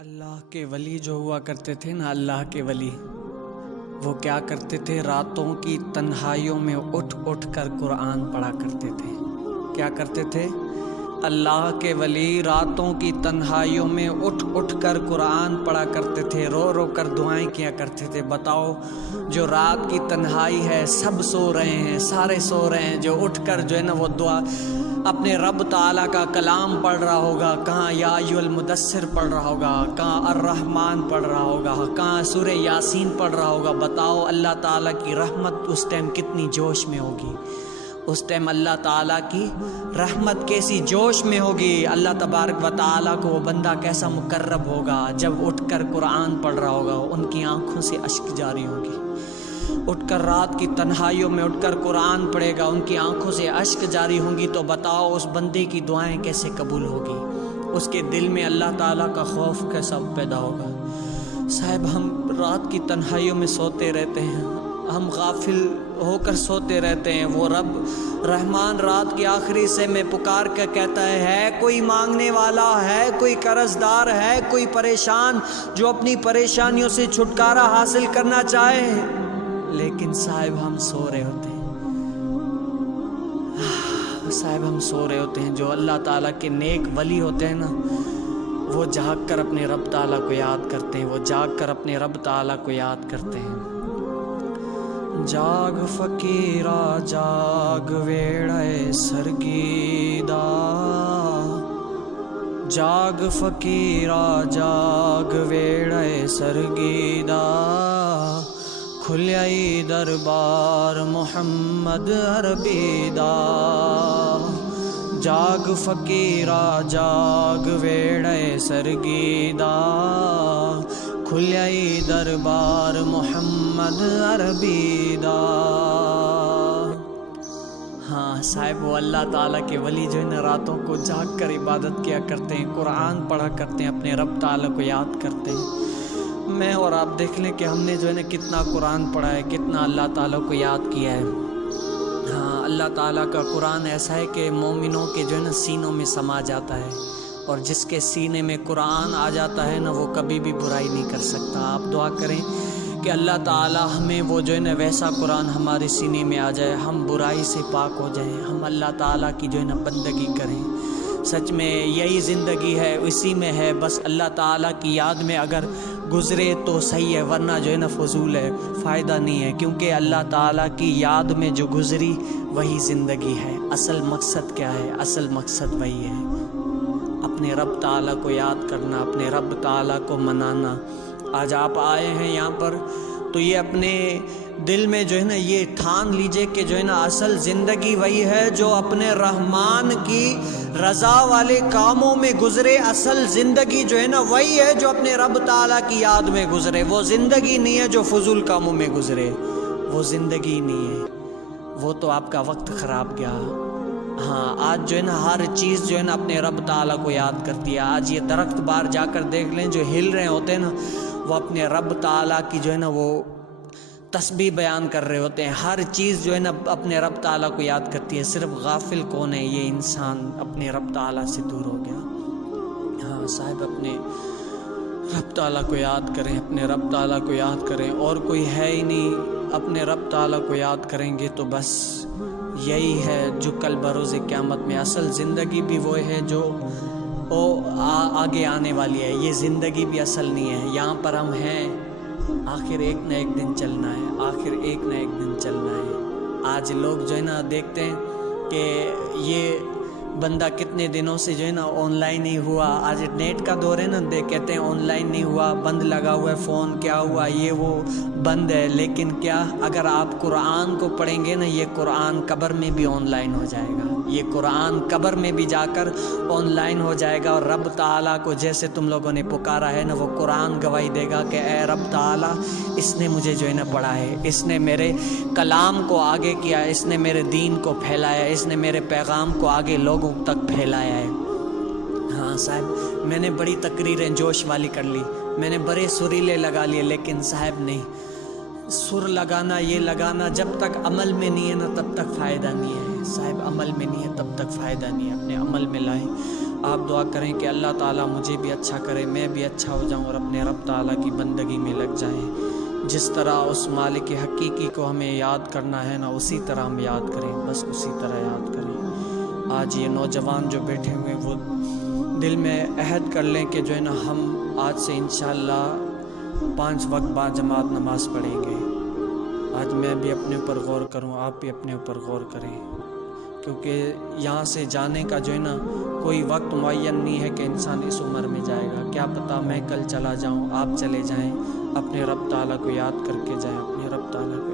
اللہ کے ولی جو ہوا کرتے تھے نا، اللہ کے ولی وہ کیا کرتے تھے؟ راتوں کی تنہائیوں میں اٹھ اٹھ کر قرآن پڑھا کرتے تھے۔ کیا کرتے تھے؟ اللہ کے ولی راتوں کی تنہائیوں میں اٹھ اٹھ کر قرآن پڑھا کرتے تھے، رو رو کر دعائیں کیا کرتے تھے۔ بتاؤ، جو رات کی تنہائی ہے، سب سو رہے ہیں، سارے سو رہے ہیں، جو اٹھ کر جو ہے نا وہ دعا اپنے رب تعالیٰ کا کلام پڑھ رہا ہوگا، کہاں یا ایھا المدثر پڑھ رہا ہوگا، کہاں الرحمن پڑھ رہا ہوگا، کہاں سورہ یاسین پڑھ رہا ہوگا۔ بتاؤ اللہ تعالیٰ کی رحمت اس ٹائم کتنی جوش میں ہوگی، اس ٹائم اللہ تعالیٰ کی رحمت کیسی جوش میں ہوگی، اللہ تبارک و تعالیٰ کو وہ بندہ کیسا مقرب ہوگا جب اٹھ کر قرآن پڑھ رہا ہوگا، ان کی آنکھوں سے اشک جاری ہوں گی۔ اٹھ کر رات کی تنہائیوں میں اٹھ کر قرآن پڑھے گا، ان کی آنکھوں سے اشک جاری ہوں گی، تو بتاؤ اس بندے کی دعائیں کیسے قبول ہوگی، اس کے دل میں اللہ تعالیٰ کا خوف کیسا پیدا ہوگا۔ صاحب، ہم رات کی تنہائیوں میں سوتے رہتے ہیں، ہم غافل ہو کر سوتے رہتے ہیں۔ وہ رب رحمان رات کے آخری حصے میں پکار کر کہتا ہے کوئی مانگنے والا ہے، کوئی قرض دار ہے، کوئی پریشان جو اپنی پریشانیوں سے چھٹکارا حاصل کرنا چاہے، لیکن صاحب ہم سو رہے ہوتے ہیں۔ صاحب ہم سو رہے ہوتے ہیں۔ جو اللہ تعالیٰ کے نیک ولی ہوتے ہیں نا، وہ جاگ کر اپنے رب تعالیٰ کو یاد کرتے ہیں، وہ جاگ کر اپنے رب تعالیٰ کو یاد کرتے ہیں۔ جاگ فقیرا جاگ ویڑے سرگیدہ، جاگ فقیرا جاگ ویڑے سرگیدہ، کھلیائی دربار محمد عربیدہ۔ جاگ فقیرا جاگ ویڑے سرگیدہ، کھلیائی دربار محمد عربیدہ۔ ہاں صاحب، وہ اللہ تعالیٰ کے ولی جو ہے نا راتوں کو جاگ کر عبادت کیا کرتے ہیں، قرآن پڑھا کرتے ہیں، اپنے رب تعالیٰ کو یاد کرتے ہیں۔ میں اور آپ دیکھ لیں کہ ہم نے جو ہے نا کتنا قرآن پڑھا ہے، کتنا اللہ تعالیٰ کو یاد کیا ہے۔ ہاں، اللہ تعالیٰ کا قرآن ایسا ہے کہ مومنوں کے جو ہے نا سینوں میں سما جاتا ہے، اور جس کے سینے میں قرآن آ جاتا ہے نا، وہ کبھی بھی برائی نہیں کر سکتا۔ آپ دعا کریں کہ اللہ تعالیٰ ہمیں وہ جو ہے نا ویسا قرآن ہمارے سینے میں آ جائے، ہم برائی سے پاک ہو جائیں، ہم اللہ تعالیٰ کی جو ہے نا بندگی کریں۔ سچ میں یہی زندگی ہے، اسی میں ہے، بس اللہ تعالیٰ کی یاد میں اگر گزرے تو صحیح ہے، ورنہ جو ہے نا فضول ہے، فائدہ نہیں ہے، کیونکہ اللہ تعالیٰ کی یاد میں جو گزری وہی زندگی ہے۔ اصل مقصد کیا ہے؟ اصل مقصد وہی ہے، اپنے رب تعالیٰ کو یاد کرنا، اپنے رب تعالیٰ کو منانا۔ آج آپ آئے ہیں یہاں پر تو یہ اپنے دل میں جو ہے نا یہ ٹھان لیجئے کہ جو ہے نا اصل زندگی وہی ہے جو اپنے رحمان کی رضا والے کاموں میں گزرے۔ اصل زندگی جو ہے نا وہی ہے جو اپنے رب تعالیٰ کی یاد میں گزرے۔ وہ زندگی نہیں ہے جو فضول کاموں میں گزرے، وہ زندگی نہیں ہے، وہ تو آپ کا وقت خراب گیا۔ ہاں، آج جو ہے نا ہر چیز جو ہے نا اپنے رب تعالیٰ کو یاد کرتی ہے۔ آج یہ درخت باہر جا کر دیکھ لیں، جو ہل رہے ہوتے ہیں نا، وہ اپنے رب تعالیٰ کی جو ہے نا وہ تسبیح بیان کر رہے ہوتے ہیں۔ ہر چیز جو ہے نا اپنے رب تعالیٰ کو یاد کرتی ہے۔ صرف غافل کون ہے؟ یہ انسان اپنے رب تعالیٰ سے دور ہو گیا۔ ہاں صاحب، اپنے رب تعالیٰ کو یاد کریں، اپنے رب تعالیٰ کو یاد کریں، اور کوئی ہے ہی نہیں۔ اپنے رب تعالیٰ کو یاد کریں گے تو بس یہی ہے جو کل بروز قیامت میں اصل زندگی بھی وہ ہے جو آگے آنے والی ہے۔ یہ زندگی بھی اصل نہیں ہے، یہاں پر ہم ہیں، آخر ایک نہ ایک دن چلنا ہے، آخر ایک نہ ایک دن چلنا ہے۔ آج لوگ جو ہے نا دیکھتے ہیں کہ یہ بندہ کتنے دنوں سے جو ہے نا آن لائن نہیں ہوا۔ آج نیٹ کا دور ہے نا، کہتے ہیں آن لائن نہیں ہوا، بند لگا ہوا ہے فون، کیا ہوا، یہ وہ بند ہے۔ لیکن کیا اگر آپ قرآن کو پڑھیں گے نا، یہ قرآن قبر میں بھی آن لائن ہو جائے گا، یہ قرآن قبر میں بھی جا کر آن لائن ہو جائے گا، اور رب تعالیٰ کو جیسے تم لوگوں نے پکارا ہے نا، وہ قرآن گواہی دے گا کہ اے رب تعالیٰ، اس نے مجھے جو ہے نا پڑھا ہے، اس نے میرے کلام کو آگے کیا، اس نے میرے دین کو پھیلایا، اس نے میرے پیغام کو آگے لوگوں تک پھیلایا ہے۔ ہاں صاحب، میں نے بڑی تقریریں جوش والی کر لی، میں نے بڑے سریلے لگا لیے، لیکن صاحب نہیں، سر لگانا، یہ لگانا جب تک عمل میں نہیں ہے نا تب تک فائدہ نہیں ہے۔ صاحب عمل میں نہیں ہے تب تک فائدہ نہیں ہے، اپنے عمل میں لائیں۔ آپ دعا کریں کہ اللہ تعالیٰ مجھے بھی اچھا کرے، میں بھی اچھا ہو جاؤں اور اپنے رب تعالیٰ کی بندگی میں لگ جائیں۔ جس طرح اس مالک حقیقی کو ہمیں یاد کرنا ہے نا، اسی طرح ہم یاد کریں، بس اسی طرح یاد کریں۔ آج یہ نوجوان جو بیٹھے ہوئے وہ دل میں عہد کر لیں کہ جو ہے نا ہم آج سے انشاءاللہ 5 وقت بعد جماعت نماز پڑھیں گے۔ آج میں بھی اپنے اوپر غور کروں، آپ بھی اپنے اوپر غور کریں، کیونکہ یہاں سے جانے کا جو ہے نا کوئی وقت معین نہیں ہے کہ انسان اس عمر میں جائے گا۔ کیا پتہ میں کل چلا جاؤں، آپ چلے جائیں، اپنے رب تعالیٰ کو یاد کر کے جائیں، اپنے رب تعالیٰ کو